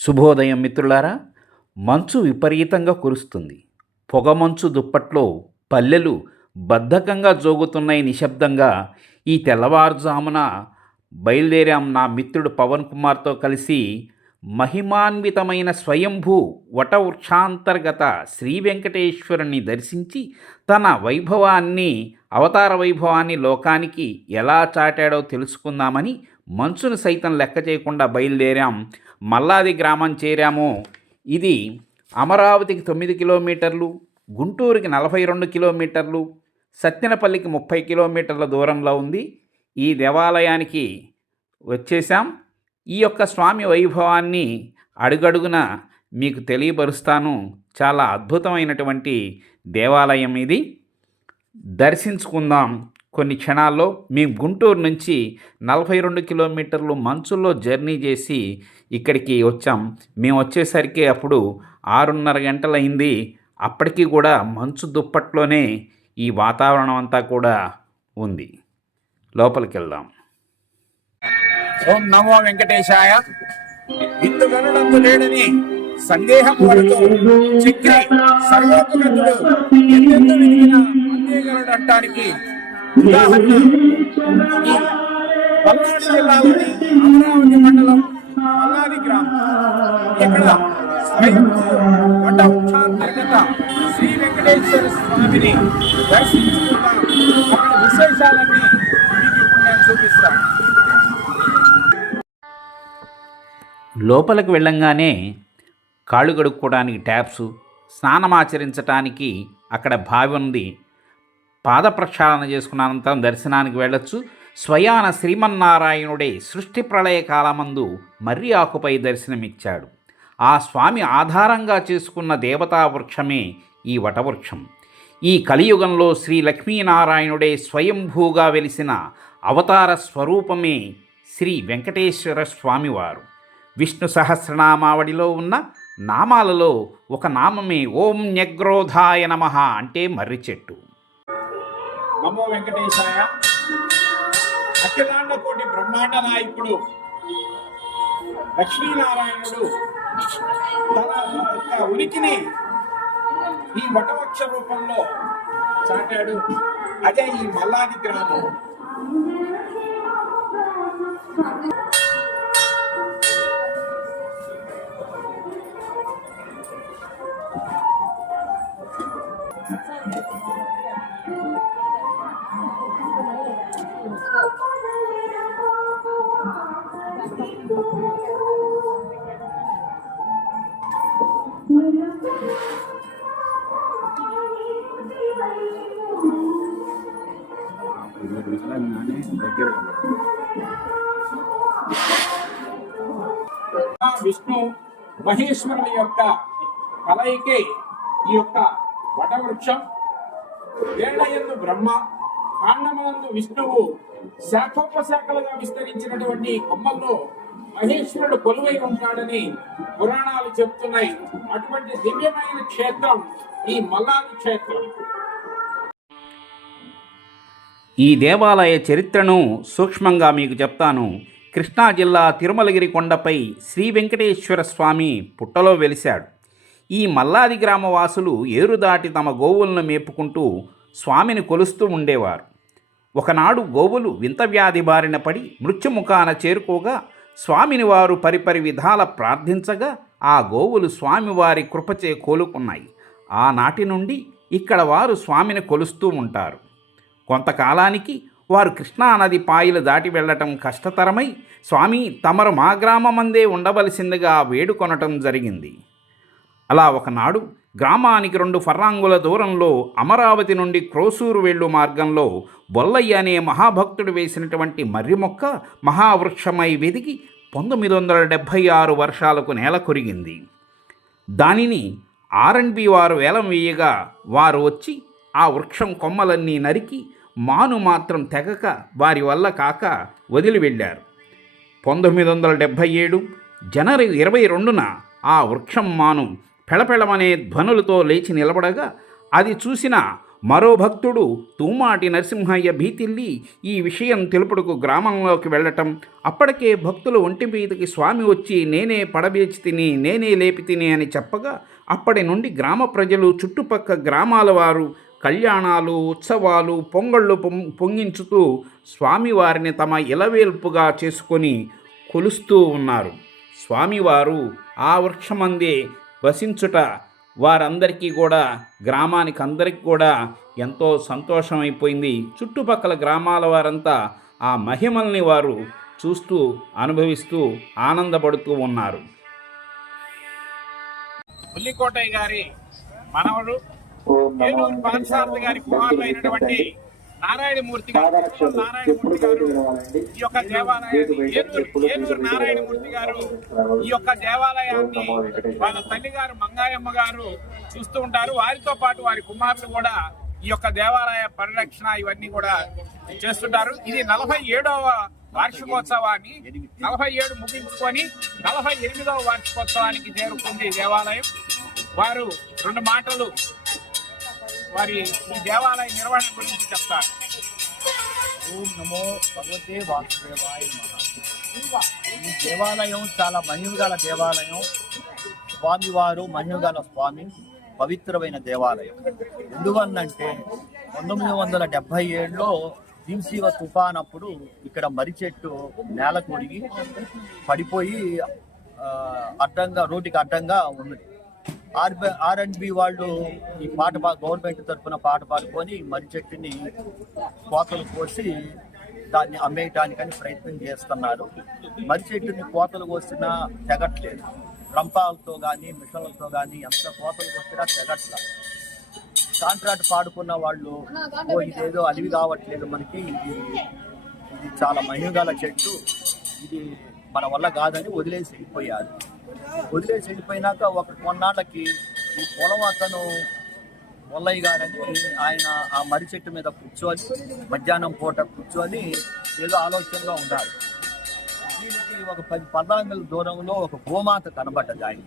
శుభోదయం మిత్రులారా. మంచు విపరీతంగా కురుస్తుంది. పొగమంచు దుప్పట్లో పల్లెలు బద్ధకంగా జోగుతున్నాయి నిశ్శబ్దంగా. ఈ తెల్లవారుజామున బయలుదేరాం నా మిత్రుడు పవన్ కుమార్తో కలిసి మహిమాన్వితమైన స్వయంభూ వటవృక్షాంతర్గత శ్రీ వెంకటేశ్వరుని దర్శించి తన వైభవాన్ని, అవతార వైభవాన్ని లోకానికి ఎలా చాటాడో తెలుసుకుందామని మంచును సైతం లెక్క చేయకుండా బయలుదేరాం. మల్లాది గ్రామం చేరాము. ఇది అమరావతికి 9 కిలోమీటర్లు, గుంటూరుకి 42 కిలోమీటర్లు, సత్తెనపల్లికి 30 కిలోమీటర్ల దూరంలో ఉంది. ఈ దేవాలయానికి వచ్చేసాం. ఈ యొక్క స్వామి వైభవాన్ని అడుగడుగున మీకు తెలియపరుస్తాను. చాలా అద్భుతమైనటువంటి దేవాలయం ఇది. దర్శించుకుందాం కొన్ని క్షణాల్లో. మేము గుంటూరు నుంచి 42 కిలోమీటర్లు మంచుల్లో జర్నీ చేసి ఇక్కడికి వచ్చాం. మేము వచ్చేసరికి అప్పుడు 6:30 గంటలైంది. అప్పటికి కూడా మంచు దుప్పట్లోనే ఈ వాతావరణం అంతా కూడా ఉంది. లోపలికి వెళ్దాం. ఓం నమో వెంకటేశాయ. ఇందుగనుడందు లేడని సందేహం వరకు చిక్కి సర్వోపగతుడు ఎందెందు వెలిగిన అందేగలడు అంటానికి ఉదాహరణ ఈ పల్నాడు జిల్లాలోని అమరావతి మండలం మల్లాది గ్రామం. ఇక్కడ వటవృక్షాంతర్గత శ్రీ వెంకటేశ్వర స్వామిని దర్శించుకున్న అక్కడ విశేషాలన్నీ మీకు ఇప్పుడు నేను చూపిస్తాను. లోపలికి వెళ్ళంగానే కాళ్ళు కడుక్కోవడానికి ట్యాప్స్, స్నానమాచరించడానికి అక్కడ బావి ఉంది. పాద ప్రక్షాళన చేసుకున్న అనంతరం దర్శనానికి వెళ్ళొచ్చు. స్వయాన శ్రీమన్నారాయణుడే సృష్టి ప్రళయ కాలమందు మర్రి ఆకుపై దర్శనమిచ్చాడు. ఆ స్వామి ఆధారంగా చేసుకున్న దేవతా వృక్షమే ఈ వటవృక్షం. ఈ కలియుగంలో శ్రీ లక్ష్మీనారాయణుడే స్వయంభూగా వెలిసిన అవతార స్వరూపమే శ్రీ వెంకటేశ్వర స్వామివారు. విష్ణు సహస్రనామావళిలో ఉన్న నామాలలో ఒక నామమే ఓం న్యగ్రోధాయ నమః అంటే మర్రి చెట్టు. నమో వెంకటేశాయ. అఖిలాండ కోటి బ్రహ్మాండ నాయకుడు లక్ష్మీనారాయణుడు తన యొక్క ఉనికిని ఈ వటవృక్ష రూపంలో చాటాడు. అదే ఈ మల్లాది గ్రామం. విష్ణు మహేశ్వరుని యొక్క కలయికే ఈ యొక్క వటవృక్షం. వేళయందు బ్రహ్మ, కాండమనందు విష్ణువు, శాఖోపశాఖలుగా విస్తరించినటువంటి కొమ్మల్లో మహేశ్వరుడు కొలువై ఉంటాడని పురాణాలు చెప్తున్నాయి. అటువంటి దివ్యమైన క్షేత్రం ఈ మల్లాది క్షేత్రం. ఈ దేవాలయ చరిత్రను సూక్ష్మంగా మీకు చెప్తాను. కృష్ణా జిల్లా తిరుమలగిరి కొండపై శ్రీ వెంకటేశ్వర స్వామి పుట్టలో వెలిశాడు. ఈ మల్లాది గ్రామవాసులు ఏరు దాటి తమ గోవులను మేపుకుంటూ స్వామిని కొలుస్తూ ఉండేవారు. ఒకనాడు గోవులు వింత వ్యాధి బారిన పడి మృత్యుముఖాన చేరుకోగా స్వామిని వారు పరిపరి విధాల ప్రార్థించగా ఆ గోవులు స్వామివారి కృపచే కోలుకున్నాయి. ఆనాటి నుండి ఇక్కడ వారు స్వామిని కొలుస్తూ ఉంటారు. కొంతకాలానికి వారు కృష్ణానది పాయలు దాటి వెళ్ళటం కష్టతరమై స్వామి తమరు మా గ్రామమందే ఉండవలసిందిగా వేడుకొనటం జరిగింది. అలా ఒకనాడు గ్రామానికి 2 ఫర్లాంగుల దూరంలో అమరావతి నుండి క్రోసూరు వెళ్ళు మార్గంలో బొల్లయ్య అనే మహాభక్తుడు వేసినటువంటి మర్రి మొక్క మహావృక్షమై వెదిగి 1976 వర్షాలకు నేల కొరిగింది. దానిని ఆర్ఎండ్బి వారు వేలం వేయగా వారు వచ్చి ఆ వృక్షం కొమ్మలన్నీ నరికి మాను మాత్రం తెగక వారి వల్ల కాక వదిలి వెళ్ళారు. 1977 జనవరి 22న ఆ వృక్షం మాను పెళపెళమనే ధ్వనులతో లేచి నిలబడగా అది చూసిన మరో భక్తుడు తూమాటి నరసింహయ్య భీతిల్లి ఈ విషయం తెలుపుడుకు గ్రామంలోకి వెళ్ళటం, అప్పటికే భక్తులు ఒంటి మీదకి స్వామి వచ్చి నేనే పడబేచి తిని నేనే లేపి తిని అని చెప్పగా అప్పటి నుండి గ్రామ ప్రజలు చుట్టుపక్క గ్రామాల వారు కళ్యాణాలు, ఉత్సవాలు, పొంగళ్ళు పొంగించుతూ స్వామివారిని తమ ఇలవేల్పుగా చేసుకొని కొలుస్తూ ఉన్నారు. స్వామివారు ఆ వృక్షమందే వసించుట వారందరికీ కూడా, గ్రామానికి అందరికీ కూడా ఎంతో సంతోషమైపోయింది. చుట్టుపక్కల గ్రామాల వారంతా ఆ మహిమల్ని వారు చూస్తూ అనుభవిస్తూ ఆనందపడుతూ ఉన్నారు. పుల్లికోటయ్య గారి మనవడు ఏలూరు పాన్సారథి గారి కుమారులు అయినటువంటి నారాయణమూర్తి గారు ఈ యొక్క దేవాలయాన్ని ఏలూరు నారాయణమూర్తి గారు ఈ యొక్క దేవాలయాన్ని వాళ్ళ తల్లి గారు మంగాయమ్మ గారు చూస్తూ ఉంటారు. వారితో పాటు వారి కుమారులు కూడా ఈ యొక్క దేవాలయ పరిరక్షణ ఇవన్నీ కూడా చేస్తుంటారు. ఇది 47వ వార్షికోత్సవాన్ని 47 ముగించుకొని 48వ వార్షికోత్సవానికి చేరుకుంది దేవాలయం. వారు 2 మాటలు వారి ఈ దేవాలయ నిర్వహణ గురించి చెప్తారు. ఓం నమో భగవతే వాసుదేవాయ నమః. ఈ దేవాలయం చాలా మహిమగల దేవాలయం. స్వామివారు మహిమగల స్వామి, పవిత్రమైన దేవాలయం. ఎందువల్లంటే 1977లో భీమశివ తుఫాన్ అప్పుడు ఇక్కడ మర్రి చెట్టు నేల కొరిగి పడిపోయి అడ్డంగా, రోడ్డుకి అడ్డంగా ఉన్నది. R&B వాళ్ళు ఈ పాట గవర్నమెంట్ తరఫున పాట పాడుకొని మర్రి చెట్టుని కోతలు కోసి దాన్ని అమ్మేయటానికని ప్రయత్నం చేస్తున్నారు. మర్రి చెట్టుని కోతలు కోసినా తెగట్లేదు. రంపాలతో కానీ మిషన్లతో కానీ ఎంత కోతలు కోసినా తెగట్ల. కాంట్రాక్ట్ పాడుకున్న వాళ్ళు ఇదేదో అలివి కావట్లేదు మనకి, ఇది చాలా మహిమగల చెట్టు, ఇది మన వల్ల కాదని వదిలేసి వెళ్ళిపోయారు. వదిలేసి వెళ్ళిపోయినాక కొన్నాళ్ళకి ఈ పొలం అతను మొల్లయ్య గారని ఆయన ఆ మర్రి చెట్టు మీద కూర్చొని మధ్యాహ్నం పూట కూర్చొని ఏదో ఆలోచనలో ఉన్నారు. దీనికి ఒక 10-14 దూరంలో ఒక గోమాత కనబడ్డది. ఆయన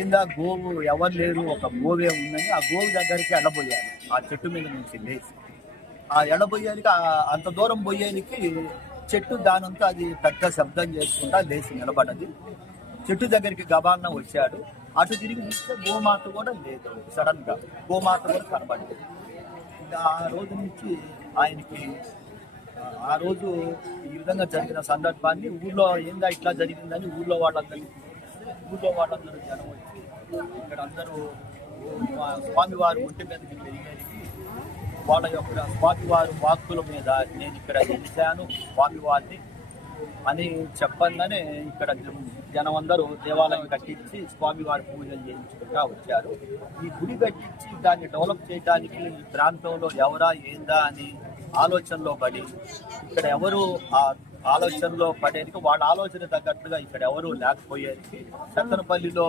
ఏందా గోవు ఎవరు లేరు, ఒక గోవే ఉందని ఆ గోవు దగ్గరికి ఎడబోయారు. ఆ చెట్టు మీద నుంచి లేచి ఆ ఎడబోయేనికి అంత దూరం పోయేనికి చెట్టు దానంతా అది పెద్ద శబ్దం చేసుకుంటా లేచి నిలబడ్డది. చెట్టు దగ్గరికి గబాన్న వచ్చాడు. అటు తిరిగి చూస్తే గోమాత కూడా లేదు. సడన్ గా గోమాత కూడా కనబడింది. ఇంకా ఆ రోజు నుంచి ఆయనకి ఆ రోజు ఈ విధంగా జరిగిన సందర్భాన్ని ఊళ్ళో ఏందా ఇట్లా జరిగిందని ఊళ్ళో వాళ్ళందరూ జనం వచ్చి ఇక్కడ అందరూ స్వామివారు ఒంటి మీదకి పెరిగేరికి వాళ్ళ యొక్క స్వామివారు వాక్కుల మీద నేను ఇక్కడ గెలిచాను స్వామివారిని అని చెప్పంగానే ఇక్కడ జనం అందరూ దేవాలయం కట్టించి స్వామివారి పూజలు చేయించుకుంటా వచ్చారు. ఈ గుడి కట్టించి దాన్ని డెవలప్ చేయడానికి ఈ ప్రాంతంలో ఎవరా ఏందా అని ఆలోచనలో పడి ఇక్కడ ఎవరు ఆ ఆలోచనలో పడేందుకు వాళ్ళ ఆలోచన తగ్గట్టుగా ఇక్కడ ఎవరు లేకపోయేది. సత్తనపల్లిలో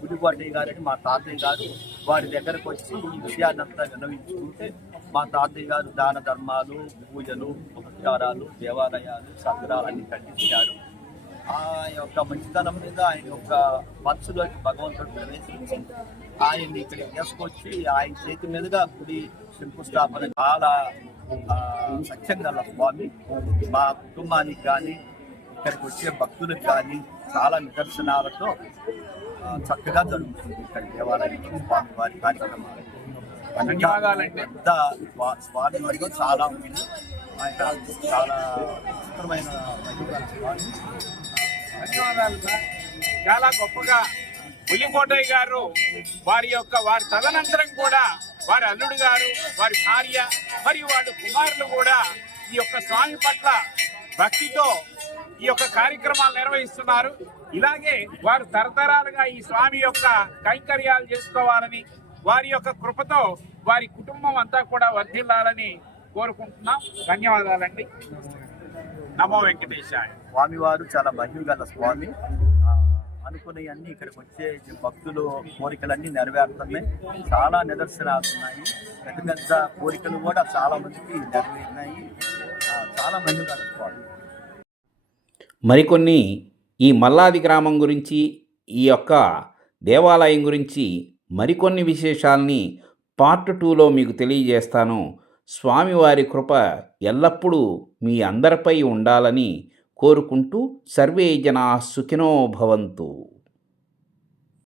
పులికోటయ్య గారని మా తాతయ్య గారు వారి దగ్గరకు వచ్చి ఈ విషయాన్నంతా విన్నవించుకుంటే మా తాతయ్య గారు దాన ధర్మాలు, పూజలు, పురస్కారాలు, దేవాలయాలు, సంగ్రహాలు అన్ని కట్టించారు. ఆ యొక్క మంచితనం మీద ఆయన యొక్క మనసులోకి భగవంతుడు ప్రవేశించి ఆయన్ని ఇక్కడికి తీసుకొచ్చి ఆయన చేతి మీదుగా గుడి శంకుస్థాపన చాలా సత్యం గల స్వామి. మా కుటుంబానికి కానీ ఇక్కడికి వచ్చే భక్తులకు కానీ చాలా నిదర్శనాలతో చక్కగా జరుగుతుంది ఇక్కడ దేవాలయంలో స్వామివారి కార్యక్రమాలు. ధన్యవాదాలండి. పెద్ద స్వామి వరకు చాలా ఉంది. ఆయన చాలా విచిత్రమైన స్వామి. ధన్యవాదాలు సార్. చాలా గొప్పగా పుల్లికోటయ్య గారు వారి తదనంతరం కూడా వారి అల్లుడు గారు, వారి భార్య మరియు వారి కుమారులు కూడా ఈ యొక్క స్వామి పట్ల భక్తితో ఈ యొక్క కార్యక్రమాలు నిర్వహిస్తున్నారు. ఇలాగే వారు తరతరాలుగా ఈ స్వామి యొక్క కైంకర్యాలు చేసుకోవాలని, వారి యొక్క కృపతో వారి కుటుంబం అంతా కూడా వర్ధిల్లాలని కోరుకుంటున్నాం. ధన్యవాదాలండి. నమో వెంకటేశాయ. స్వామివారు చాలా మహిమగల స్వామి. అనుకునేవన్నీ ఇక్కడికి వచ్చే భక్తులు కోరికలన్నీ నెరవేరుతున్నాయి. చాలా నిదర్శనాలు ఉన్నాయి. పెద్ద పెద్ద కోరికలు కూడా చాలా మందికి నెరవేరినాయి. చాలా మహిమగల స్వామి. మరికొన్ని ఈ మల్లాది గ్రామం గురించి, ఈ యొక్క దేవాలయం గురించి మరికొన్ని విశేషాలని పార్ట్ 2లో మీకు తెలియజేస్తాను. స్వామివారి కృప ఎల్లప్పుడూ మీ అందరిపై ఉండాలని కోరుకుంటూ సర్వే జనా సుఖినో భవంతు.